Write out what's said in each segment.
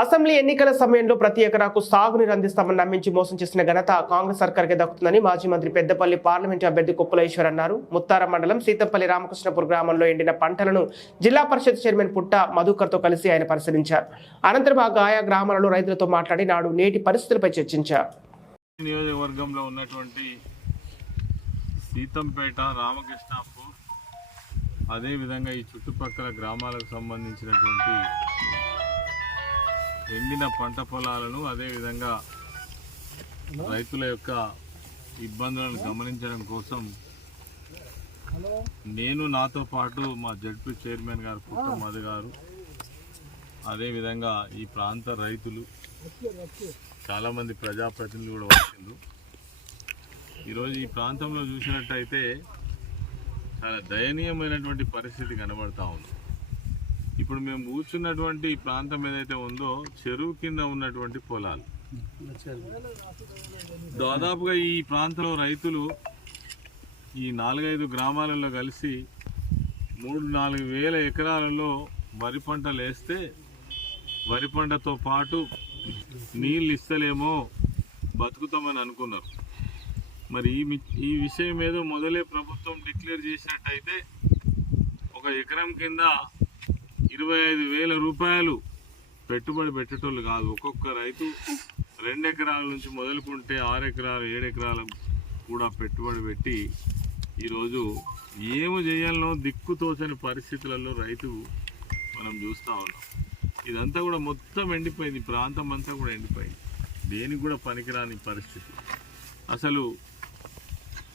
Assembly ఎన్నికల సమయంలో ప్రతి ఎకరాకు సాగునీరు అందిస్తామని నమ్మించి మోసం చేసిన ఘనత కాంగ్రెస్ సర్కార్కే దక్కుతుందని మాజీ మంత్రి పెద్దపల్లి పార్లమెంటు అభ్యర్థి కుప్పలేశ్వర్ అన్నారు. ముత్తారం మండలం సీతంపల్లి రామకృష్ణపూర్ గ్రామంలో ఎండిన పంటలను జిల్లా పరిషత్ చైర్మన్ పుట్ట మధుకర్తో కలిసి ఆయన పరిశీలించారు. అనంతరం ఆయా గ్రామాలలో రైతులతో మాట్లాడి నాడు నేటి పరిస్థితులపై చర్చించారు. నియోజకవర్గంలో ఉన్నటువంటి సీతంపేట, రామకృష్ణాపూర్, అదేవిధంగా ఈ చుట్టుపక్కల గ్రామాలకు సంబంధించినటువంటి ఎండిన పంట పొలాలను, అదేవిధంగా రైతుల యొక్క ఇబ్బందులను గమనించడం కోసం నేను, నాతో పాటు మా జడ్పీ చైర్మన్ గారు పుట్ట మధు గారు, అదేవిధంగా ఈ ప్రాంత రైతులు, చాలామంది ప్రజాప్రతినిధులు కూడా వచ్చిండ్రు. ఈరోజు ఈ ప్రాంతంలో చూసినట్టయితే చాలా దయనీయమైనటువంటి పరిస్థితి కనబడతా ఉంది. ఇప్పుడు మేము కూర్చున్నటువంటి ఈ ప్రాంతం ఏదైతే ఉందో చెరువు కింద ఉన్నటువంటి పొలాలు. దాదాపుగా ఈ ప్రాంతంలో రైతులు ఈ 4-5 గ్రామాలలో కలిసి 3-4 వేల ఎకరాలలో వరి పంటలు వేస్తే వరి పంటతో పాటు నీళ్ళు ఇస్తలేమో బతుకుతామని అనుకున్నారు. మరి ఈ విషయం ఏదో మొదలే ప్రభుత్వం డిక్లేర్ చేసినట్టయితే ఒక ఎకరం కింద 25,000 రూపాయలు పెట్టుబడి పెట్టేటోళ్ళు కాదు. ఒక్కొక్క రైతు 2 ఎకరాల నుంచి మొదలుకుంటే 6 ఎకరాలు 7 ఎకరాలు కూడా పెట్టుబడి పెట్టి ఈరోజు ఏమి చేయాలనో దిక్కుతోచని పరిస్థితులలో రైతు మనం చూస్తూ ఉన్నాం. ఇదంతా కూడా మొత్తం ఎండిపోయింది, ప్రాంతం అంతా కూడా ఎండిపోయింది, దేనికి కూడా పనికిరాని పరిస్థితి. అసలు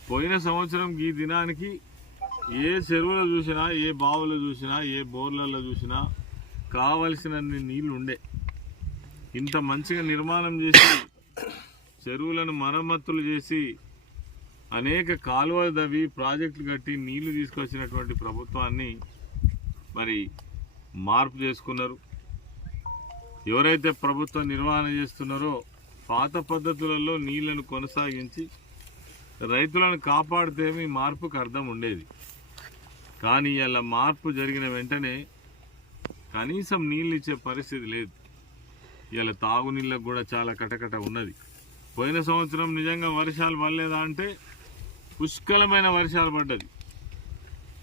పోయిన సంవత్సరం ఈ దినానికి ఏ చెరువులో చూసినా, ఏ బావులో చూసినా, ఏ బోర్లలో చూసినా కావలసినన్ని నీళ్ళు ఉండే. ఇంత మంచిగా నిర్మాణం చేసి చెరువులను మరమ్మతులు చేసి అనేక కాలువలు దవ్వి ప్రాజెక్టులు కట్టి నీళ్లు తీసుకొచ్చినటువంటి ప్రభుత్వాన్ని మరి మార్పు చేసుకున్నారు. ఎవరైతే ప్రభుత్వం నిర్వహణ చేస్తున్నారో పాత పద్ధతులలో నీళ్లను కొనసాగించి రైతులను కాపాడితే మీ మార్పుకు అర్థం ఉండేది. కానీ ఇలా మార్పు జరిగిన వెంటనే కనీసం నీళ్ళు ఇచ్చే పరిస్థితి లేదు. ఇలా తాగునీళ్ళకు కూడా చాలా కటకట ఉన్నది. పోయిన సంవత్సరం నిజంగా వర్షాలు పడలేదా అంటే పుష్కలమైన వర్షాలు పడ్డది.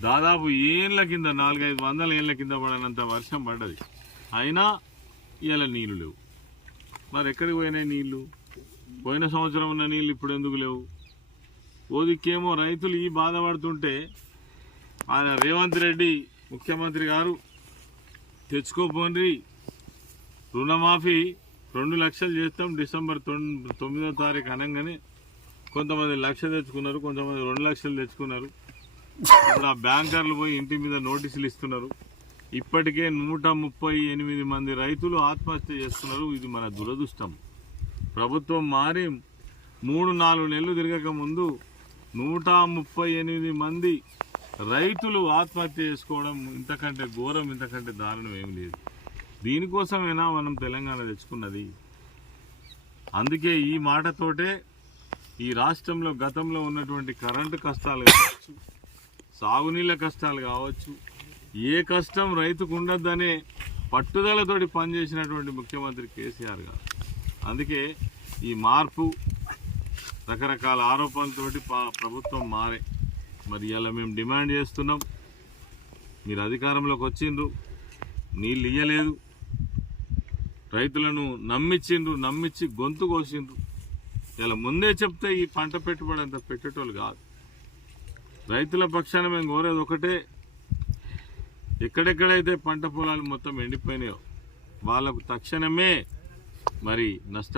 దాదాపు ఏళ్ళ కింద 400-500 ఏళ్ళ కింద పడనంత వర్షం పడ్డది. అయినా ఇలా నీళ్ళు లేవు. మరి ఎక్కడికి పోయినాయి నీళ్ళు? పోయిన సంవత్సరం ఉన్న నీళ్ళు ఇప్పుడు ఎందుకు లేవు? ఓదికేమో రైతులు ఈ బాధపడుతుంటే ఆయన రేవంత్ రెడ్డి ముఖ్యమంత్రి గారు తెచ్చుకోపోండి, రుణమాఫీ 2 లక్షలు చేస్తాం డిసెంబర్ 9వ తారీఖు అనగానే కొంతమంది 1 లక్ష తెచ్చుకున్నారు, కొంతమంది 2 లక్షలు తెచ్చుకున్నారు. ఇప్పుడు ఆ బ్యాంకర్లు పోయి ఇంటి మీద నోటీసులు ఇస్తున్నారు. ఇప్పటికే 138 మంది రైతులు ఆత్మహత్య చేస్తున్నారు. ఇది మన దురదృష్టం. ప్రభుత్వం మారి 3-4 నెలలు తిరగక ముందు 138 మంది రైతులు ఆత్మహత్య చేసుకోవడం ఇంతకంటే ఘోరం, ఇంతకంటే దారుణం ఏమి లేదు. దీనికోసమైనా మనం తెలంగాణ తెచ్చుకున్నది. అందుకే ఈ మాటతోటే ఈ రాష్ట్రంలో గతంలో ఉన్నటువంటి కరెంటు కష్టాలు కావచ్చు, సాగునీళ్ళ కష్టాలు కావచ్చు, ఏ కష్టం రైతుకు ఉండద్దనే పట్టుదలతోటి పనిచేసినటువంటి ముఖ్యమంత్రి కేసీఆర్ గారు. అందుకే ఈ మార్పు, రకరకాల ఆరోపణలతోటి ప్రభుత్వం మారే. మరి ఇలా మేము డిమాండ్ చేస్తున్నాం. మీరు అధికారంలోకి వచ్చిండ్రు, నీళ్ళు ఇయ్యలేదు, రైతులను నమ్మించి గొంతు కోసిండ్రు. ఇలా ముందే చెప్తే ఈ పంట పెట్టుబడి అంత పెట్టేటోళ్ళు కాదు. రైతుల పక్షాన మేము కోరేది ఒకటే, ఎక్కడెక్కడైతే పంట పొలాలు మొత్తం ఎండిపోయినాయో వాళ్ళకు తక్షణమే మరి